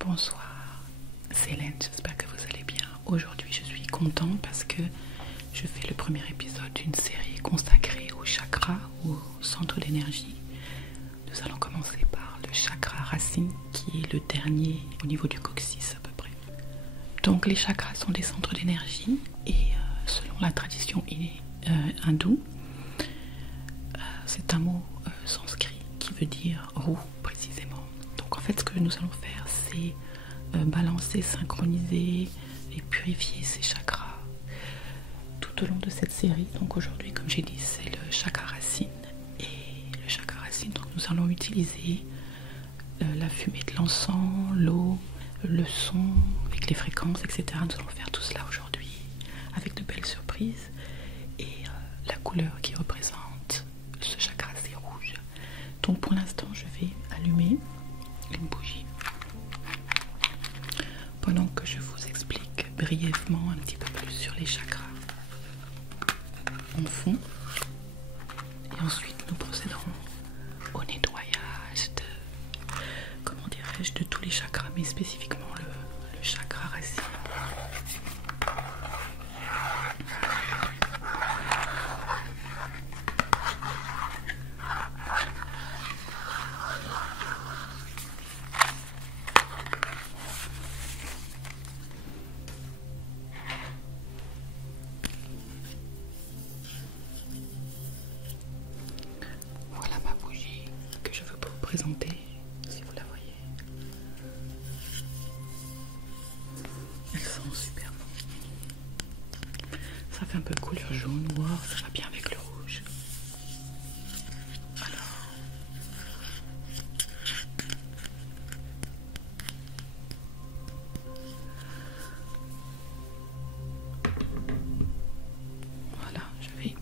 Bonsoir, c'est Hélène, j'espère que vous allez bien. Aujourd'hui je suis contente parce que je fais le premier épisode d'une série consacrée au chakra, au centre d'énergie. Nous allons commencer par le chakra racine qui est le dernier au niveau du coccyx à peu près. Donc les chakras sont des centres d'énergie et selon la tradition hindoue, c'est un mot sanskrit qui veut dire roue précisément. Donc en fait ce que nous allons faire c'est balancer, synchroniser et purifier ces chakras tout au long de cette série. Donc aujourd'hui comme j'ai dit c'est le chakra racine et le chakra racine donc nous allons utiliser la fumée de l'encens, l'eau, le son avec les fréquences etc. Nous allons faire tout cela aujourd'hui avec de belles surprises et la couleur qui représente ce chakra c'est rouge. Donc pour l'instant je vais allumer une bougie pendant que je vous explique brièvement un petit peu plus sur les chakras en fond et ensuite nous procéderons au nettoyage de tous les chakras mais spécifiquement le chakra racine. Voilà ma bougie que je veux vous présenter, si vous la voyez. Elle sent super bon. Ça fait un peu couleur jaune, wow, ça va bien avec le rouge. Alors, voilà, je vais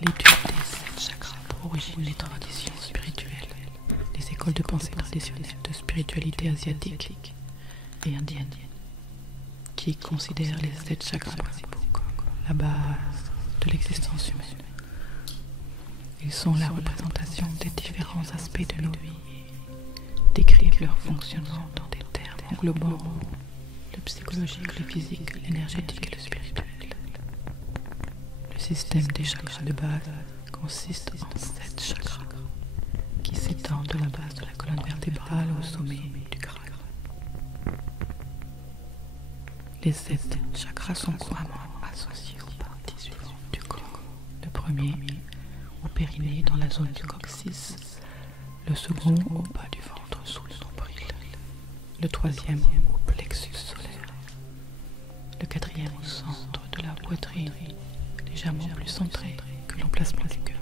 l'étude des 7 chakras pour origine les traditions spirituelles, les écoles de pensée traditionnelles de spiritualité asiatique et indienne, qui considèrent les 7 chakras principaux comme la base de l'existence humaine. Ils sont la représentation des différents aspects de nos vies et décrivent leur fonctionnement dans des termes englobant le psychologique, le physique, l'énergétique et le spirituel. Le système des chakras de base consiste en 7 chakras qui s'étendent de la base de la colonne vertébrale au sommet du crâne. Les 7 chakras sont couramment associés aux parties suivantes du corps. Le premier au périnée dans la zone du coccyx, le second au bas du ventre sous le nombril, le troisième au plexus solaire, le quatrième au centre de la poitrine, légèrement plus centré que l'emplacement du cœur,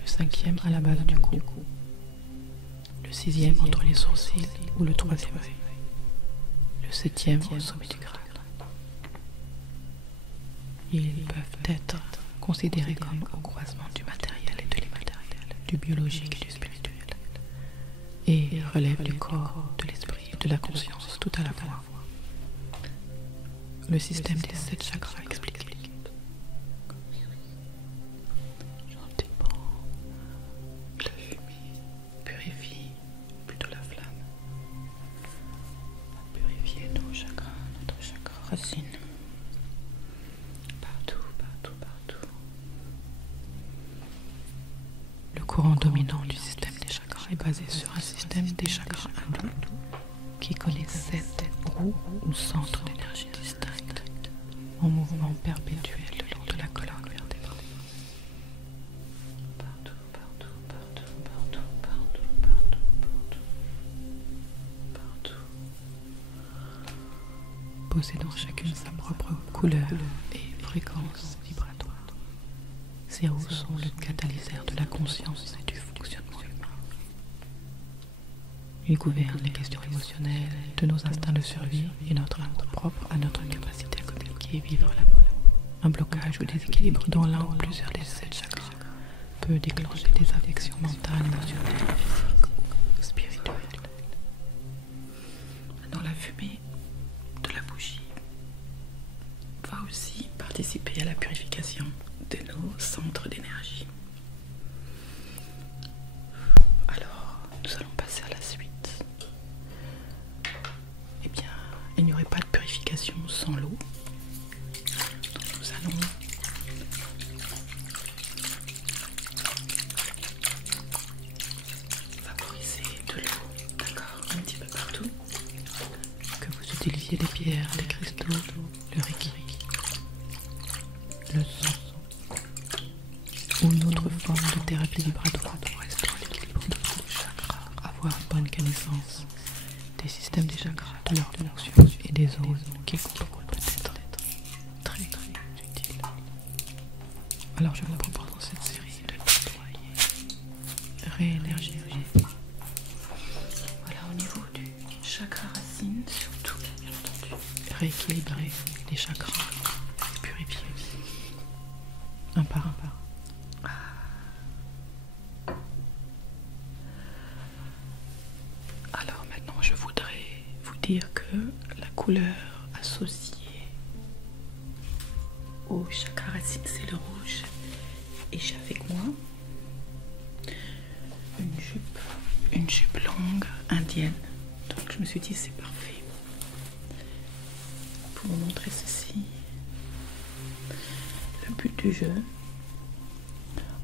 le cinquième à la base du cou, le sixième entre les sourcils ou le troisième œil, le septième au sommet du crâne. Ils peuvent être considérés comme au croisement du matériel et de l'immatériel, du biologique et du spirituel, et relèvent du corps, de l'esprit et de la conscience tout à la fois. Le système des 7 chakras expliqué. Gentiment, la fumée purifie plutôt la flamme. Purifier nos chakras, notre chakra racine. Partout, partout, partout. Le courant dominant du système des chakras est basé sur un système des chakras hindous qui connaît 7 roues ou centres d'énergie distincts en mouvement perpétuel le long de la colonne vertébrale. Partout, partout, partout, partout, partout, partout, partout, partout. Possédant chacune sa propre couleur et fréquence vibratoire. Ces roues sont le catalyseur de la conscience et du fonctionnement humain. Il gouverne les questions émotionnelles de nos instincts de survie et notre amour propre à notre capacité à communiquer et vivre l'amour. Un blocage ou déséquilibre dans l'un ou plusieurs des 7 chakras peut déclencher des affections mentales, émotionnelles, physiques ou spirituelles. Dans la fumée de la bougie va aussi participer à la purification de nos centres d'énergie. Alors, nous allons passer à la suite. Eh bien, il n'y aurait pas de purification sans l'eau. Donc nous allons vaporiser de l'eau, d'accord, un petit peu partout. Que vous utilisiez des pierres, des cristaux, le reiki, le son ou une autre forme de thérapie vibratoire pour restaurer l'équilibre de vos chakras, avoir une bonne connaissance des systèmes des chakras, de leurs fonctions et des zones qui comportent peut-être très utiles. Alors je vous propose dans cette série de nettoyer, réénergiser. Voilà, au niveau du chakra racine, surtout, bien entendu, rééquilibrer les chakras et purifier un par un. Alors maintenant, je voudrais vous dire que la couleur associée au chakra racine, c'est le rouge. Et j'ai avec moi une jupe longue indienne. Donc je me suis dit c'est parfait pour vous montrer ceci. Le but du jeu,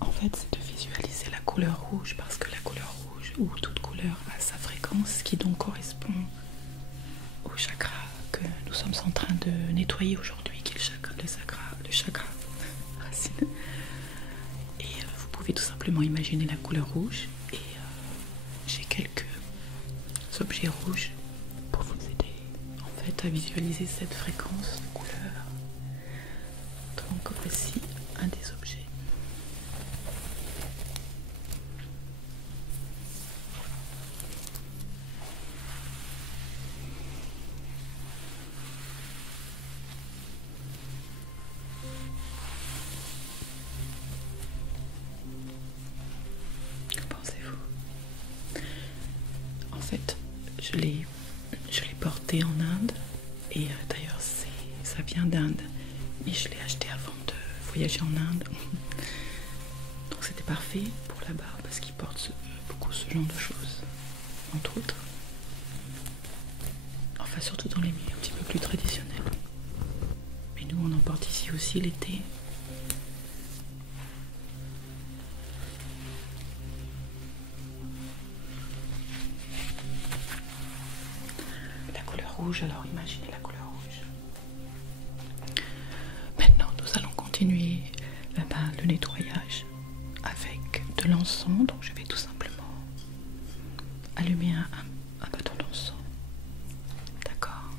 en fait, c'est de visualiser la couleur rouge, parce que la couleur rouge, ou toute couleur, a sa fréquence qui donc correspond au chakra que nous sommes en train de nettoyer aujourd'hui, qui est le chakra racine. Et vous pouvez tout simplement imaginer la couleur rouge, et j'ai quelques objets rouges pour vous aider en fait à visualiser cette fréquence de couleur. Donc voici un des objets. Que pensez-vous? En fait, je l'ai porté en Inde, et d'ailleurs ça vient d'Inde, mais je l'ai acheté avant de voyager en Inde. Donc c'était parfait pour là-bas, parce qu'ils portent beaucoup ce genre de choses, entre autres. Enfin, surtout dans les milieux un petit peu plus traditionnels. Mais nous, on en porte ici aussi l'été. La couleur rouge, alors imaginez la couleur rouge. Maintenant, nous allons continuer le nettoyage avec de l'encens. Donc je vais tout simplement allumer un bâton d'encens. D'accord?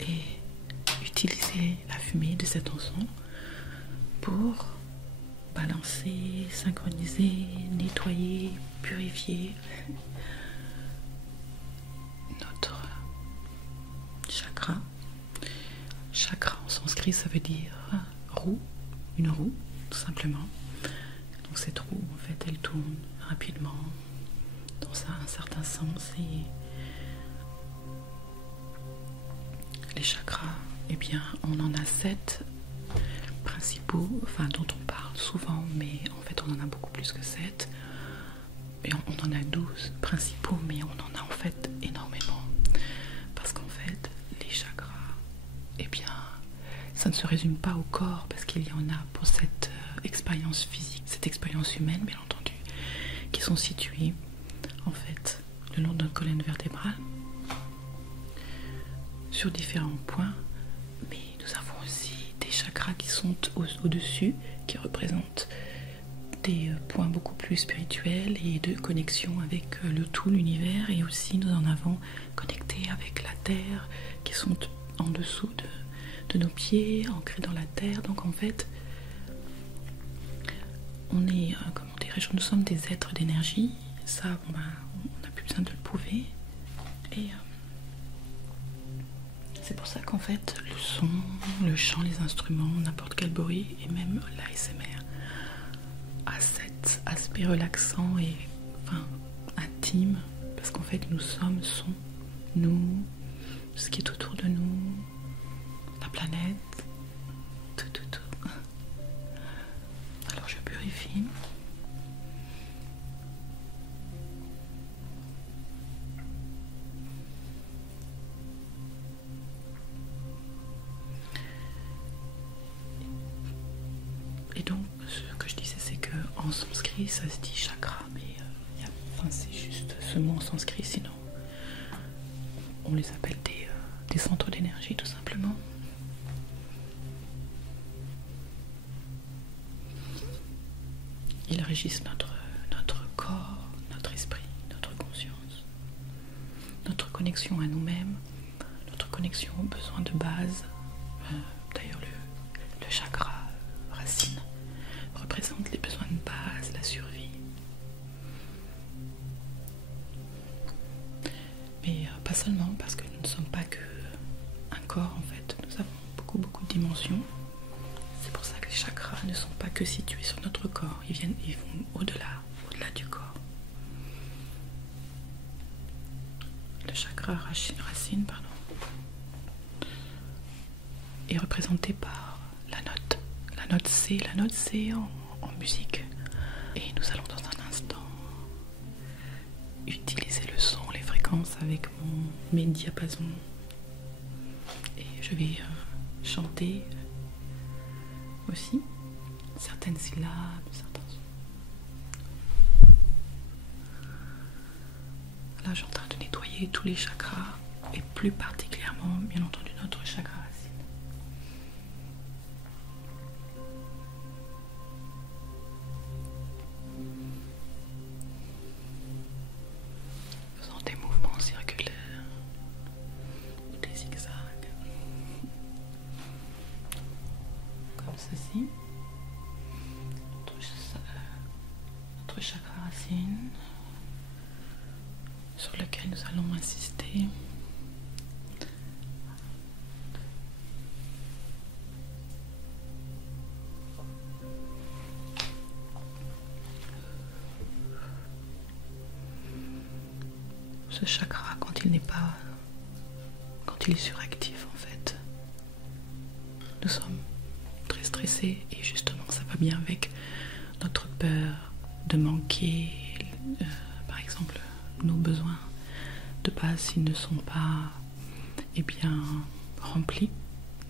Et utiliser la fumée de cet encens pour balancer, synchroniser, nettoyer, purifier notre chakra. Chakra en sanskrit, ça veut dire roue, une roue, tout simplement. Donc cette roue, en fait, elle tourne rapidement dans un certain sens, et les chakras, eh bien, on en a 7 principaux, enfin dont on parle souvent, mais en fait on en a beaucoup plus que 7. Et on en a 12 principaux, mais on en a en fait énormément. Parce qu'en fait, les chakras, eh bien, ça ne se résume pas au corps, parce qu'il y en a pour cette expérience physique, cette expérience humaine, bien entendu, qui sont situés en fait le long de notre colonne vertébrale, sur différents points. Mais nous avons aussi des chakras qui sont au-dessus, qui représentent des points beaucoup plus spirituels et de connexion avec le tout, l'univers. Et aussi nous en avons connecté avec la terre, qui sont en dessous de nos pieds, ancré dans la terre. Donc en fait, on est, comment dirais-je, nous sommes des êtres d'énergie. Ça, on n'a plus besoin de le prouver. Et c'est pour ça qu'en fait, le son, le chant, les instruments, n'importe quel bruit, et même l'ASMR, a cet aspect relaxant et intime, parce qu'en fait, nous sommes son, nous, ce qui est autour de nous, la planète, tout. Alors je purifie. Et donc, ce que je disais, c'est que en sanskrit, ça se dit chakra, mais c'est juste ce mot en sanskrit, sinon on les appelle des centres d'énergie, tout simplement. Ils régissent notre corps, notre esprit, notre conscience, notre connexion à nous-mêmes, notre connexion aux besoins de base. D'ailleurs, le chakra racine représente les besoins de base, la survie. Mais pas seulement, parce que nous ne sommes pas que un corps en fait. Nous avons beaucoup de dimensions. C'est pour ça que les chakras ne sont pas que situés sur notre corps. Ils vont au-delà du corps. Le chakra racine, est représenté par la note. La note C en musique. Et nous allons dans un instant utiliser le son, les fréquences avec mes diapasons. Et je vais chanter aussi certaines syllabes, certains sons. Là, je suis en train de nettoyer tous les chakras et plus particulièrement, bien entendu, notre chakra racine. Faisant des mouvements circulaires ou des zigzags, comme ceci. Notre chakra racine, sur lequel nous allons insister. Ce chakra, quand il est suractif en fait, nous sommes très stressés et justement ça va bien avec notre peur de manquer, par exemple, nos besoins de base s'ils ne sont pas remplis.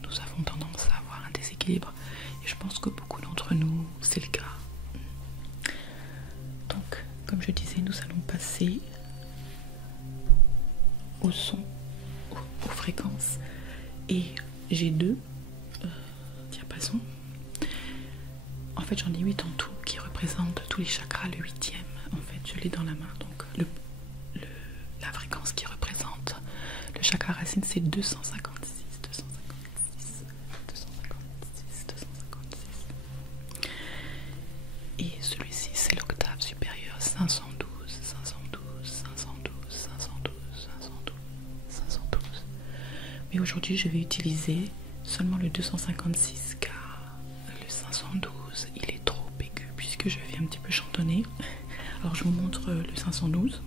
Nous avons tendance à avoir un déséquilibre et je pense que beaucoup d'entre nous c'est le cas. Donc comme je disais, nous allons passer au son, aux fréquences, et j'ai 2 diapasons. En fait j'en ai 8 en tout qui représentent tous les chakras. Le 8e en fait je l'ai dans la main, donc la fréquence qui représente le chakra racine c'est 256. Et celui-ci c'est l'octave supérieure, 512. Mais aujourd'hui je vais utiliser seulement le 256 car le 512 il est trop aigu puisque je vais un petit peu chantonner. Alors je vous montre le 512.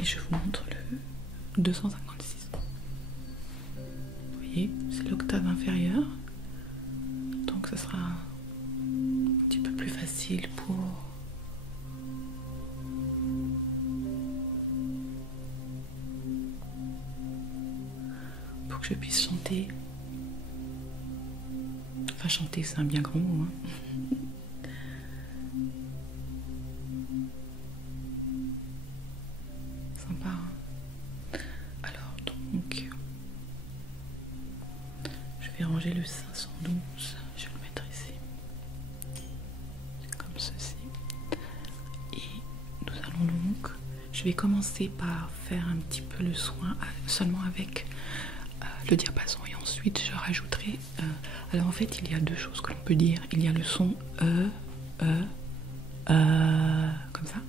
Et je vous montre le 256. Vous voyez, c'est l'octave inférieure. Donc ça sera un petit peu plus facile pour que je puisse chanter. Enfin, chanter, c'est un bien grand mot, hein. Sympa, hein. Alors, donc, je vais ranger le 512. Je vais le mettre ici. Comme ceci. Et nous allons donc... Je vais commencer par faire un petit peu le soin seulement avec le diapason et ensuite je rajouterai... alors en fait il y a deux choses que l'on peut dire. Il y a le son comme ça,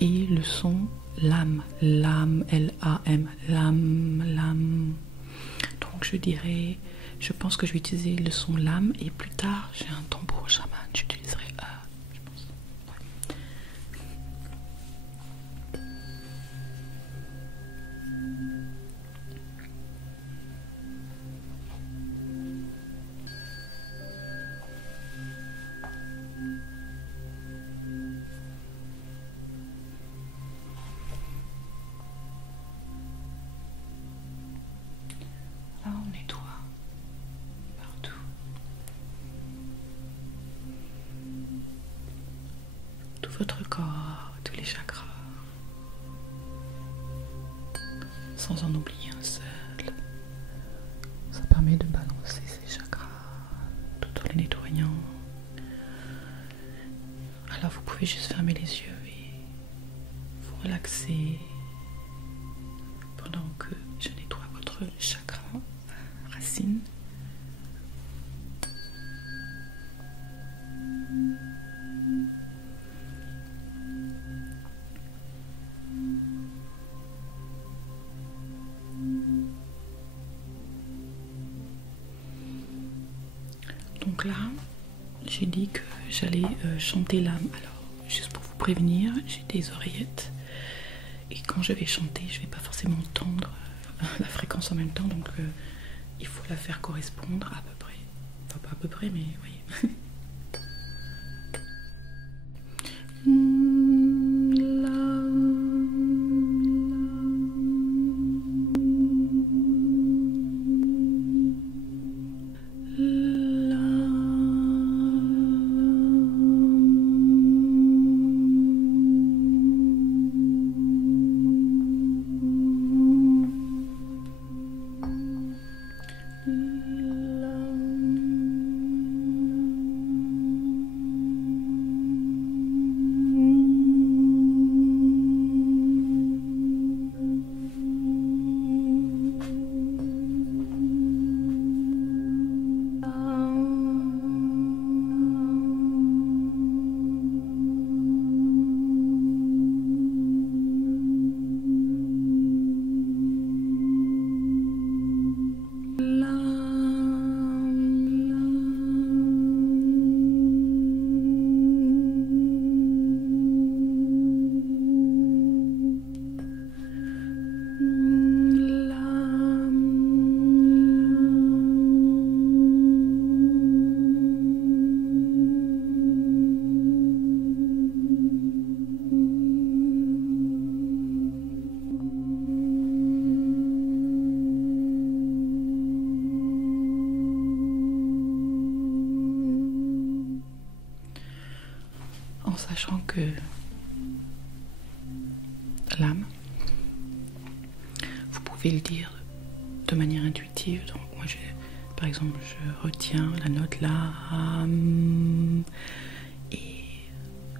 et le son lam, L-A-M, lam. Donc je dirais, je pense que je vais utiliser le son lam et plus tard j'ai un tambour chaman, j'utiliserai je pense. Ouais. Là on nettoie partout. Tout votre corps, tous les chakras, sans en oublier un seul. Ça permet de balancer ces chakras tout en les nettoyant. Alors vous pouvez juste fermer les yeux et vous relaxer pendant que je nettoie votre chakra racine. Donc là, j'ai dit que j'allais chanter l'âme. Alors, juste pour vous prévenir, j'ai des oreillettes. Et quand je vais chanter, je ne vais pas forcément entendre la fréquence en même temps. Donc, il faut la faire correspondre à peu près. Enfin, pas à peu près, mais vous voyez. En sachant que l'âme, vous pouvez le dire de manière intuitive. Donc moi, par exemple, je retiens la note là, et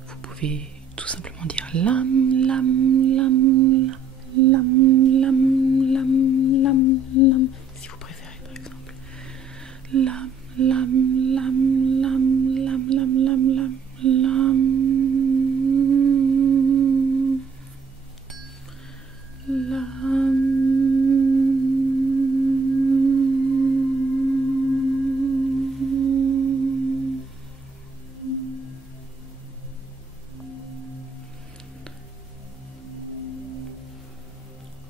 vous pouvez tout simplement dire l'âme, l'âme, l'âme, l'âme, l'âme, l'âme, l'âme, l'âme, si vous préférez par exemple. L'âme, l'âme, l'âme, l'âme, l'âme, l'âme, l'âme, l'âme, l'âme.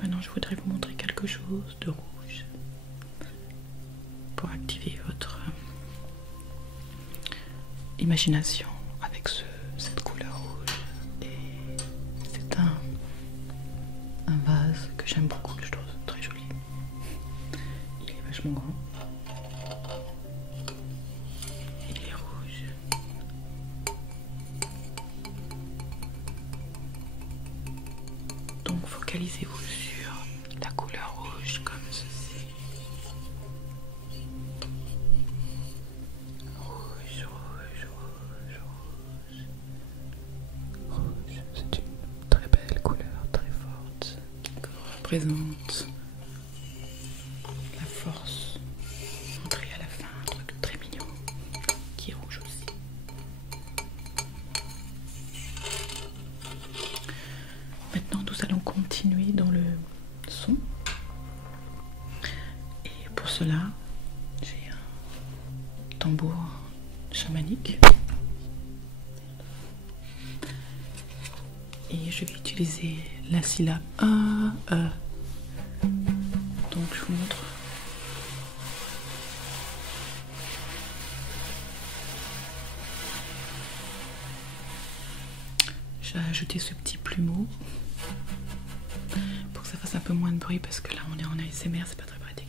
Maintenant, je voudrais vous montrer quelque chose de rouge pour activer votre imagination avec cette couleur rouge. Et c'est un vase que j'aime beaucoup, que je trouve très joli. focalisez-vous sur la couleur rouge comme ceci. Rouge, rouge, rouge, rouge. Rouge, c'est une très belle couleur, très forte, qui représente la force. Entrez à la fin un truc très mignon, qui est rouge aussi. Maintenant, nous allons continuer dans le son. Et pour cela, j'ai un tambour chamanique. Et je vais utiliser la syllabe A, E. Donc je vous montre. J'ai ajouté ce petit plumeau pour que ça fasse un peu moins de bruit parce que là on est en ASMR, c'est pas très pratique.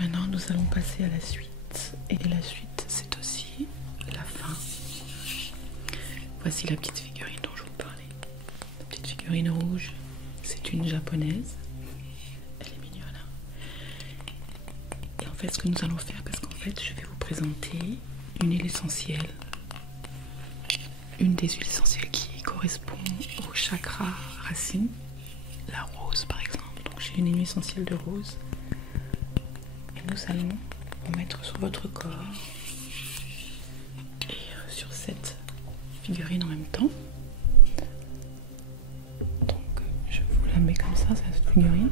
Maintenant, nous allons passer à la suite. Et la suite, c'est aussi la fin. Voici la petite figurine dont je vous parlais. La petite figurine rouge, c'est une japonaise. Elle est mignonne. Et en fait, ce que nous allons faire, parce qu'en fait, je vais vous présenter une huile essentielle. Une des huiles essentielles qui correspond au chakra racine. La rose, par exemple. Donc, j'ai une huile essentielle de rose. Nous allons en mettre sur votre corps et sur cette figurine en même temps. Donc je vous la mets comme ça, cette figurine.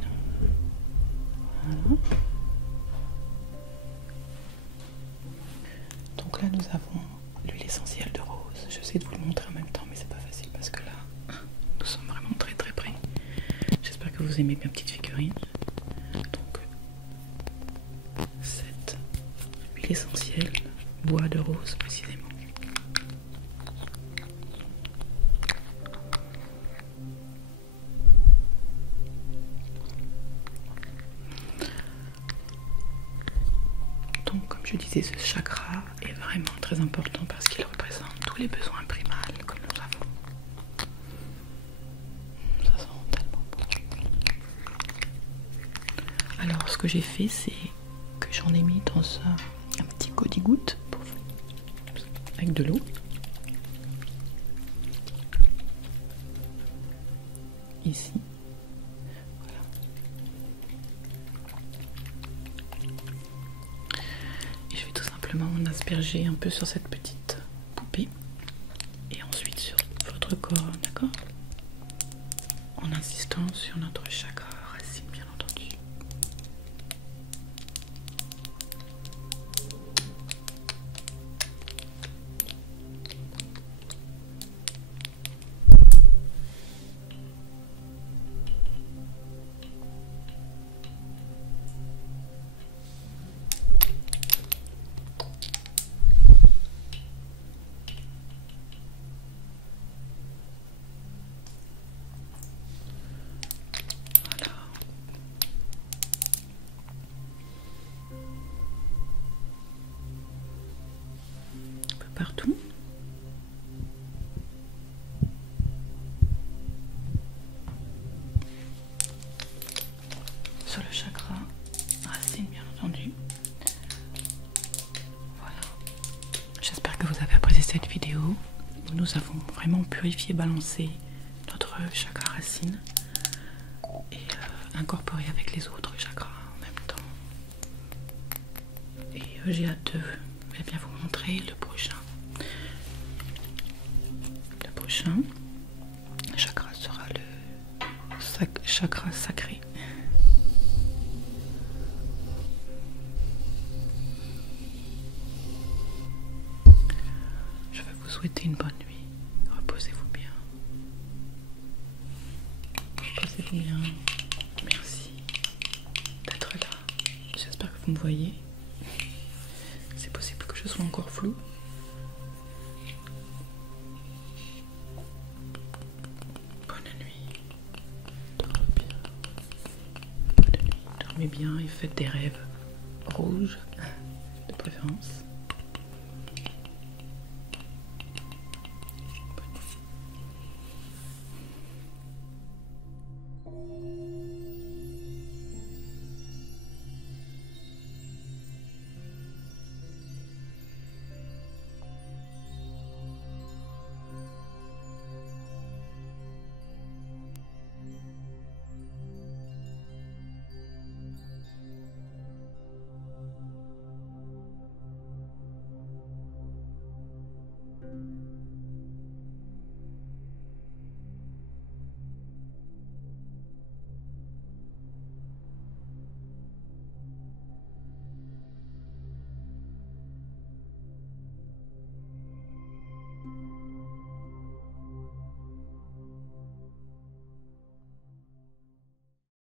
Voilà. vous aimez bien petite figurine. Donc cette huile essentielle, bois de rose précisément. Donc comme je disais, ce chakra est vraiment très important parce qu'il représente tous les besoins primals que nous avons. Ça sent tellement bon. Alors ce que j'ai fait, c'est que j'en ai mis dans un petit goudi-goutte pour vous, avec de l'eau. Ici. Voilà. Et je vais tout simplement en asperger un peu sur cette petite poupée et ensuite sur votre corps, d'accord? En insistant sur notre chakra racine, bien entendu. Partout. Sur le chakra racine, bien entendu. Voilà. J'espère que vous avez apprécié cette vidéo. Nous avons vraiment purifié, balancé notre chakra racine et incorporé avec les autres chakras en même temps. Et j'ai hâte de bien vous montrer le prochain. Le prochain chakra sera le chakra sacré. Je vais vous souhaiter une bonne nuit. Reposez-vous bien. Reposez-vous bien. Merci d'être là. J'espère que vous me voyez. C'est possible que je sois encore floue. Bonne nuit. Dormez bien. Bonne nuit. Dormez bien et faites des rêves rouges de préférence.